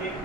1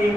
1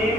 1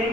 1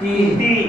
3।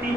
3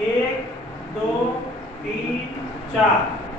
1 2 3 4।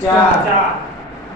4।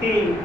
3।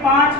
5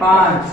5।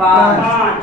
5।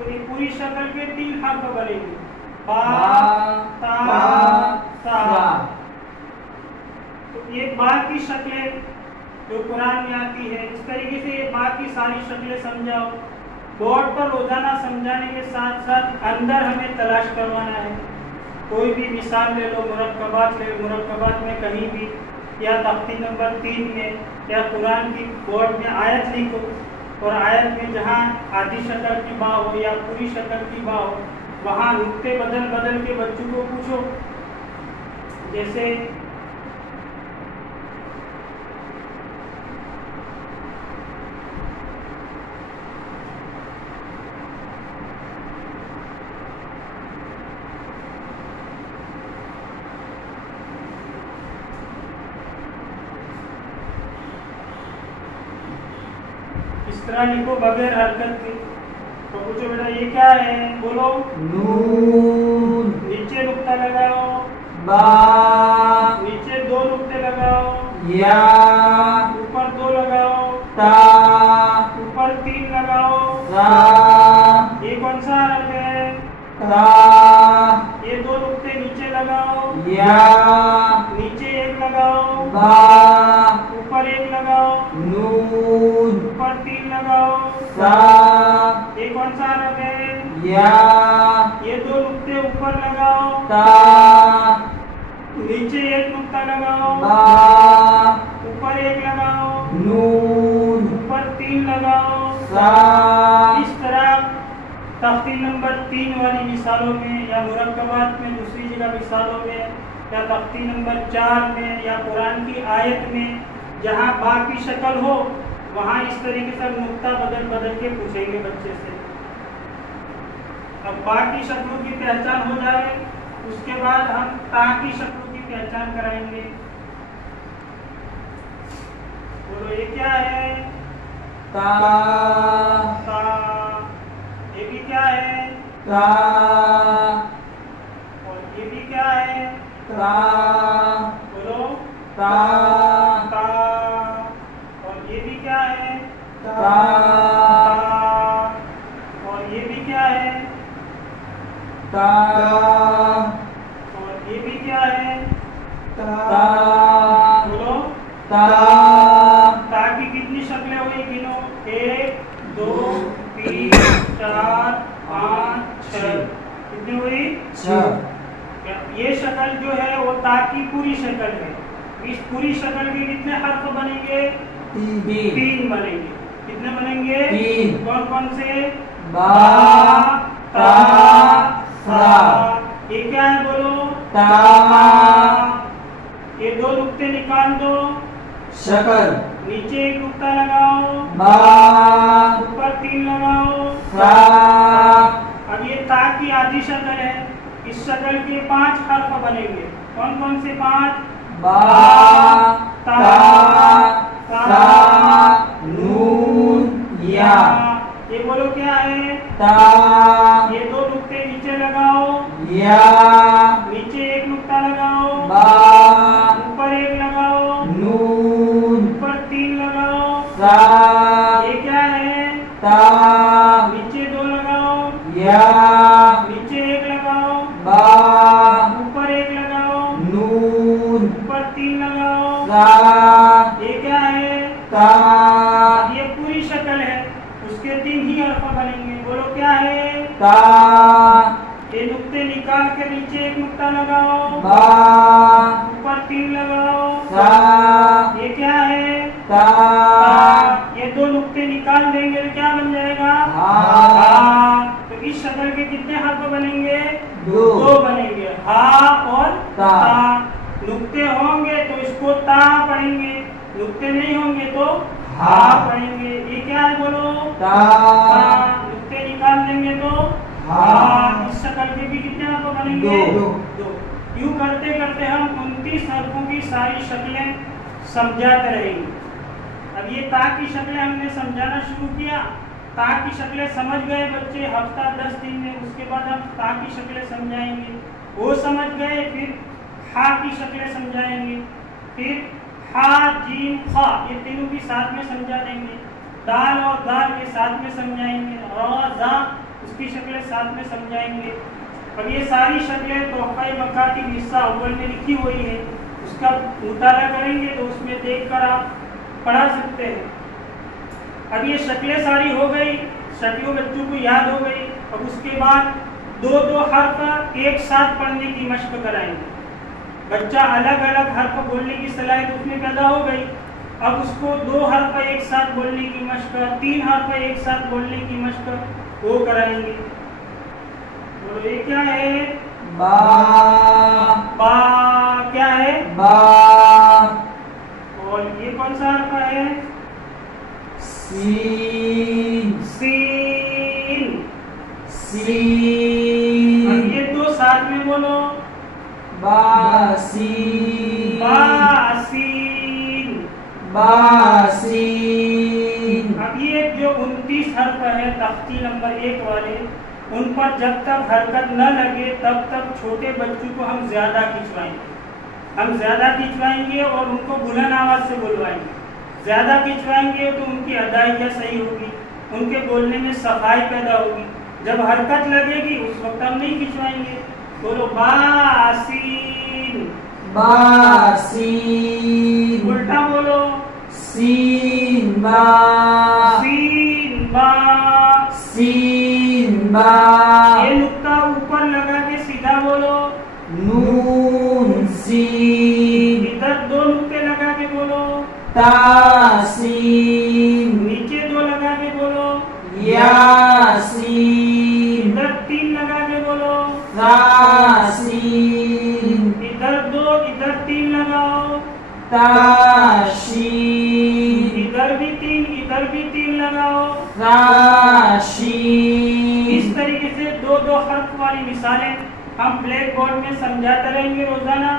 تو یہ پوری شکل کے 3 حرف بنیں گے، با تا سا۔ تو یہ با کی شکلیں جو قرآن میں آتی ہے، اس طریقے سے یہ با کی ساری شکلیں سمجھاؤ۔ بورڈ پر روزانہ سمجھانے کے ساتھ ساتھ اندر ہمیں تلاش کروانا ہے۔ کوئی بھی مثال لے لو، مرکبات لے، مرکبات میں کہیں بھی یا تختی نمبر 3 میں یا قرآن کی بورڈ میں آیت لکھو، اور آیت میں جہاں آدھی شکل کی با ہو یا پوری شکل کی با ہو، وہاں نقطے بدل بدل کے بچوں کو پوچھو۔ جیسے اس طرح لکھو بغیر حرکت کے۔ تو پوچھو بیٹا یہ کیا ہے، بولو نون، نیچے نقطہ لگاؤ، با، نیچے 2 نقطے لگاؤ، یا، اوپر 2 لگاؤ، تا، اوپر 3 لگاؤ۔ سا، یہ کون سا حرف ہے؟ تا، یہ 2 نقطے نیچے لگاؤ، یا، نیچے 1 لگاؤ، با، اوپر 1 لگاؤ، نون، اوپر 3 لگاؤ۔ سا، یہ کون سا حرف ہے؟ یا، یہ 2 نقطے اوپر لگاؤ، تا، نیچے 1 نقطہ لگاؤ، با، اوپر 1 لگاؤ، نون، اوپر 3 لگاؤ۔ سا، اس طرح تختی نمبر 3 والی مثالوں میں یا مرکبات میں دوسری جگہ مثالوں میں یا تختی نمبر 4 میں یا قرآن کی آیت میں جہاں با کی شکل ہو، وہاں اس طریقے سے نقطہ بدل بدل کے پوچھیں گے بچے سے۔ اب با کی شکلوں کی پہچان ہو جائے، اس کے بعد ہم تا کی شکلوں کی پہچان کرائیں گے۔ بولو یہ کیا ہے؟ تا، تا۔ یہ بھی کیا ہے؟ تا، اور یہ بھی کیا ہے؟ تا، بولو تا، تا۔ اور یہ بھی کیا ہے؟ تا، تا۔ اور یہ بھی کیا ہے؟ تا، اور یہ بھی کیا ہے؟ تا، بولو تا، تا کی کتنی شکلیں ہوئی گنو؟ 1 2 3 4 5 6۔ کتنی ہوئی؟ 6۔ یہ شکل جو ہے وہ تا کی پوری شکل ہے۔ اس پوری شکل کے کتنے حرف بنیں گے؟ 3 بنیں گے۔ کتنے بنیں گے؟ 3۔ کون کون سے؟ با، تا، سا۔ یہ کیا ہے بولو؟ تا۔ یہ 2 نقطے نکال دو، شکل، نیچے 1 نقطہ لگاؤ، با، اوپر 3 لگاؤ۔ سا۔ اب یہ تا کی آدھی شکل ہے، اس شکل کے 5 حرف بنیں گے۔ کون کون سے 5؟ با، تا، سا، نون، یا۔ یہ بولو کیا ہے؟ تا، یہ 2 نقطے نیچے لگاؤ، یا، نیچے 1 نقطہ لگاؤ، با، اوپر 1 لگاؤ، نون، اوپر 3 لگاؤ۔ سا، یہ کیا ہے؟ تا، نیچے 2 لگاؤ، یا، نیچے 1 لگاؤ، با، اوپر 1 لگاؤ، نون، اوپر 3 لگاؤ۔ سا، یہ کیا ہے؟ تا، اب یہ پوری شکل ہے، اس کے 3 ہی حرف بنیں گے۔ بولو کیا ہے؟ تا، یہ نقطے نکال کے نیچے 1 نقطہ لگاؤ، با، اوپر 3 لگاؤ۔ سا، یہ کیا ہے؟ تا، یہ 2 نقطے نکال دیں گے تو کیا بن جائے گا؟ ہا۔ تو اس شکل کے کتنے حرف بنیں گے؟ 2 بنیں گے، ہا اور تا۔ نقطے ہوں گے تو اس کو تا پڑھیں گے، نقطے نہیں ہوں گے تو ہا پڑھیں گے۔ یہ کیا ہے بولو؟ تا، نقطے نکال دیں گے تو ہا۔ اس شکل کے بھی کتنے حرف بنیں گے؟ 2۔ یوں کرتے کرتے ہم 29 حرفوں کی ساری شکلیں سمجھاتے رہیں گے۔ اب یہ تا کی شکلیں ہم نے سمجھانا شروع کیا، تا کی شکلیں سمجھ گئے بچے ہفتہ 10 دن میں، اس کے بعد ہم تا کی شکلیں سمجھائیں گے۔ وہ سمجھ گئے، پھر ہا کی شکلیں سمجھائیں گے، پھر ہا جیم خا یہ تینوں بھی ساتھ میں سمجھا دیں گے، دال اور دال یہ ساتھ میں سمجھائیں گے، را زا اس کی شکلیں ساتھ میں سمجھائیں گے. اب یہ ساری شکلیں تحفہ مکاتب حصہ اول میں لکھی ہوئی ہیں، اس کا مطالعہ کریں گے تو اس میں دیکھ کر آپ پڑھا سکتے ہیں. اب یہ شکلیں ساری ہو گئی، شکلوں بچوں کو یاد ہو گئی. اب اس کے بعد دو حرف ایک ساتھ پڑھنے کی مشق کرائیں گے. بچہ الگ الگ حرف بولنے کی صلاحیت اس میں پیدا ہو گئی. اب اس کو 2 حرف ایک ساتھ بولنے کی مشق، 3 حرف ایک ساتھ بولنے کی مشق وہ کرائیں گے. بولو یہ کیا ہے؟ با. با کیا ہے؟ با. اور یہ کون سا حرف ہے؟ سین. سین. سین. اب یہ 2 ساتھ میں بولو. باسین. باسین. باسین. اب یہ جو 29 حرف ہے تختی نمبر 1 والے، ان پر جب تک حرکت نہ لگے تب تک چھوٹے بچوں کو ہم زیادہ کھنچوائیں گے. ہم زیادہ کھنچوائیں گے اور ان کو بلند آواز سے بلوائیں گے. زیادہ کھنچوائیں گے تو ان کی ادائیگیاں صحیح ہوگی، ان کے بولنے میں صفائی پیدا ہوگی. جب حرکت لگے گی اس وقت ہم نہیں کھنچوائیں گے. بولو باسین. باسین. الٹا بولو. سین با. سین با. سین با. یہ نقطہ اوپر لگا کے سیدھا بولو. نون سین. ادھر 2 نقطے لگا کے بولو. تاسین. نیچے 2 لگا کے بولو. یاسین. ادھر 3 لگا کے بولو. تاسین. ادھر 2 ادھر 3 لگاؤ. تاشین. ادھر بھی 3 ادھر بھی 3 لگاؤ. تاشین. اس طریقے سے 2 حرف والی مثالیں ہم بلیک بورڈ میں سمجھاتے رہیں گے روزانہ،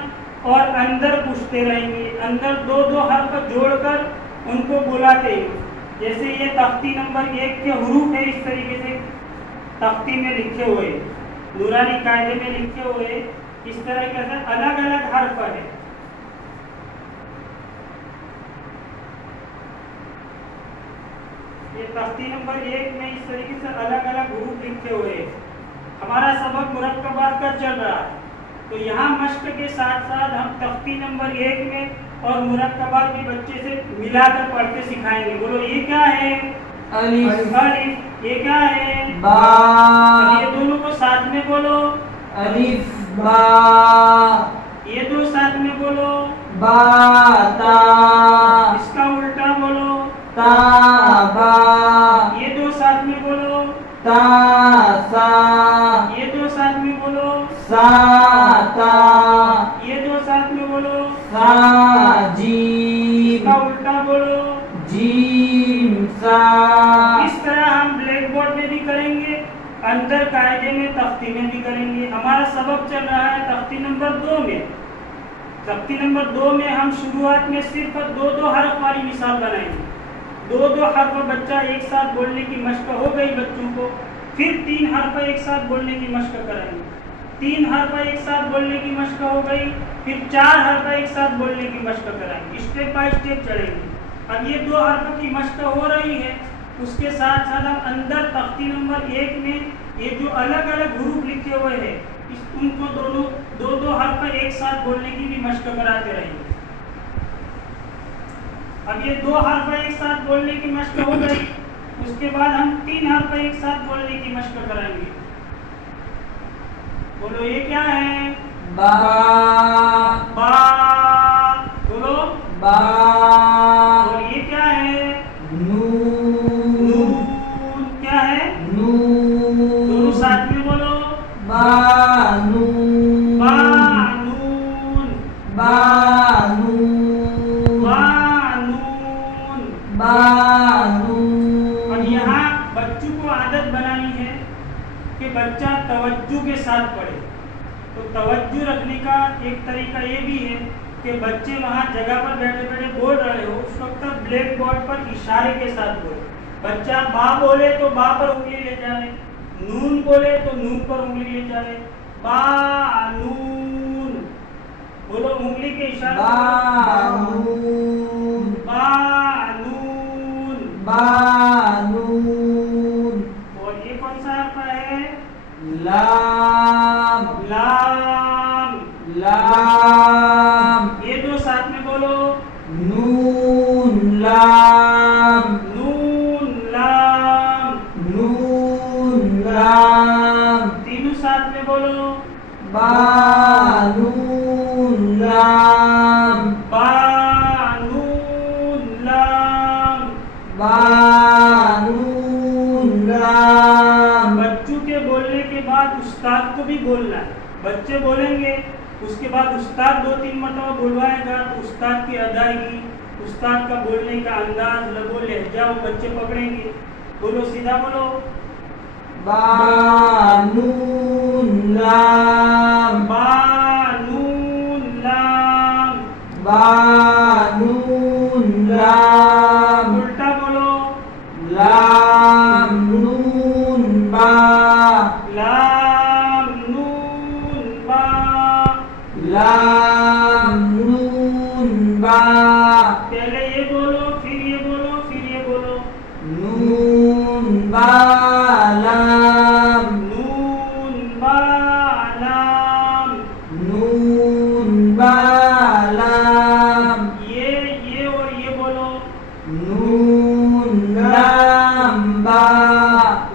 اور اندر پوچھتے رہیں گے. اندر 2 حرف جوڑ کر ان کو بلاتے ہیں. جیسے یہ تختی نمبر 1 کے حروف ہے، اس طریقے سے تختی میں لکھے ہوئے، نورانی قاعدے میں لکھے ہوئے، اس طرح کے الگ الگ حرف ہے. یہ تختی نمبر 1 میں اس طریقے سے الگ الگ حروف لکھے ہوئے. ہمارا سبق مرکبات کا چل رہا ہے، تو یہاں مشق کے ساتھ ساتھ ہم تختی نمبر 1 میں اور مرکبات بھی بچے سے ملا کر پڑھ کے سکھائیں گے. بولو یہ کیا ہے؟ الف. الف. یہ کیا ہے؟ با. یہ دونوں کو ساتھ میں بولو. الف با. یہ 2 ساتھ میں بولو. با تا. اس کا الٹا بولو. تا با. یہ 2 ساتھ میں بولو. تا سا. یہ 2 ساتھ میں بولو. سا تا. یہ 2 ساتھ میں بولو. سا اس جیم. کا الٹا بولو. جیم سا. اس طرح ہم بلیک بورڈ میں بھی کریں گے، اندر قاعدے میں تختی میں بھی کریں گے. ہمارا سبق چل رہا ہے تختی نمبر 2 میں. تختی نمبر 2 میں ہم شروعات میں صرف 2 حرف والی مثال بنائیں گے. 2 حرف بچہ ایک ساتھ بولنے کی مشق ہو گئی بچوں کو. پھر 3 حرف ایک ساتھ بولنے کی مشق کرائیں گے. 3 حرف ایک ساتھ بولنے کی مشق ہو گئی، پھر 4 حرف ایک ساتھ بولنے کی مشق کرائیں گے. اسٹیپ بائی اسٹیپ چلیں گے. اب یہ 2 حرف کی مشق ہو رہی ہے، اس کے ساتھ ساتھ ہم اندر تختی نمبر 1 میں یہ جو الگ الگ حروف لکھے ہوئے ہیں ان کو 2 حرف ایک ساتھ بولنے کی بھی مشق کراتے رہیں گے. اب یہ 2 حرف ایک ساتھ بولنے کی مشق ہو گئی، اس کے بعد ہم 3 حرف ایک ساتھ بولنے کی مشق کرائیں گے. بولو یہ کیا ہے؟ با. با. بولو با. اور یہ کیا ہے؟ نون. نون. کیا ہے؟ نون. دونوں ساتھ میں بولو. با نون. با نون. با نون. با نون. با نون. اب یہاں بچوں کو عادت بنانی ہے کہ بچہ توجہ کے ساتھ پڑھے. تو توجہ رکھنے کا ایک طریقہ یہ بھی ہے کہ بچے وہاں جگہ پر بیٹھے بیٹھے بول رہے ہو، اس وقت بلیک بورڈ پر اشارے کے ساتھ بولے. بچہ با بولے تو با پر انگلی لے جائے، نون بولے تو نون پر انگلی لے جائے. با نون. بولو انگلی کے اشارے. با نون. با نون. با نون. اور یہ کون سا حرف ہے؟ لام لام لام یہ دو ساتھ میں بولو نون لام نون لام نون لام تینوں ساتھ میں بولو با نون لام با نون لام با نون لام بچوں کے بولنے کے بعد استاد کو بھی بولنا ہے بچے بولیں گے اس کے بعد استاد 2-3 مرتبہ بلوائے گا تو استاد کی ادائیگی استاد کا بولنے کا انداز لب و لہجہ وہ بچے پکڑیں گے بولو سیدھا بولو با نون لام با نون لام با نون لام الٹا بولو لام نون با لام نون با لام نون با پہلے یہ بولو پھر یہ بولو پھر یہ بولو نون با لام نون با لام نون با لام یہ اور یہ بولو نون لام با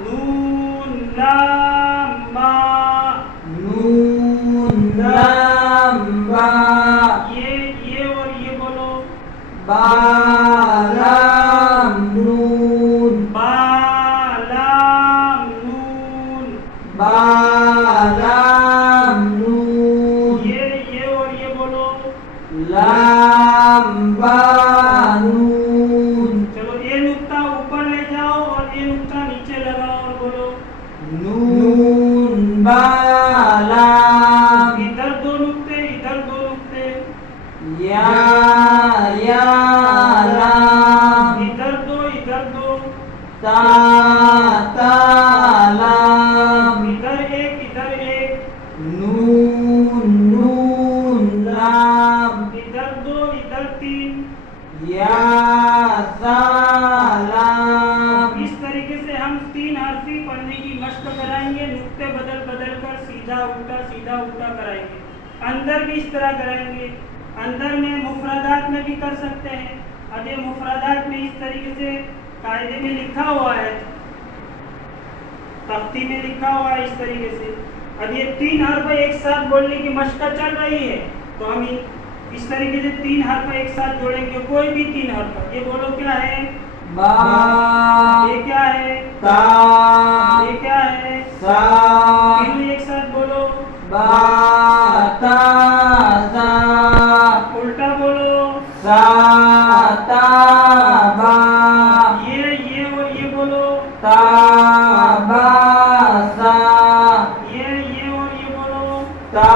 نون لام با نون لام با یہ اور یہ بولو با لام نون با لام نون با لام نون یہ اور یہ بولو لام با نون چلو یہ نقطہ اوپر لے جاؤ اور یہ نقطہ نیچے لگاؤ اور بولو نون با لام ادھر 2 نقطے ادھر 2 نقطے یا لام ادھر 2 تا لام ادھر ایک نون نون لام ادھر 2 ادھر 3 یا لام اس طریقے سے ہم 3 حرفی پڑھنے کی مشق کرائیں گے نقطے بدل کر سیدھا الٹا کرائیں گے اندر بھی اس طرح کرائیں گے اندر میں مفردات میں بھی کر سکتے ہیں اب یہ مفردات میں اس طریقے سے قاعدے میں لکھا ہوا ہے تختی میں لکھا ہوا ہے اس طریقے سے اب یہ 3 حرف ایک ساتھ بولنے کی مشق چل رہی ہے تو ہم اس طریقے سے 3 حرف ایک ساتھ جوڑیں گے کوئی بھی 3 حرف یہ بولو کیا ہے با یہ کیا ہے تا یہ کیا ہے سا تینوں ایک ساتھ بولو با تا سا الٹا بولو سا تا با یہ اور یہ بولو تا با سا یہ اور یہ بولو تا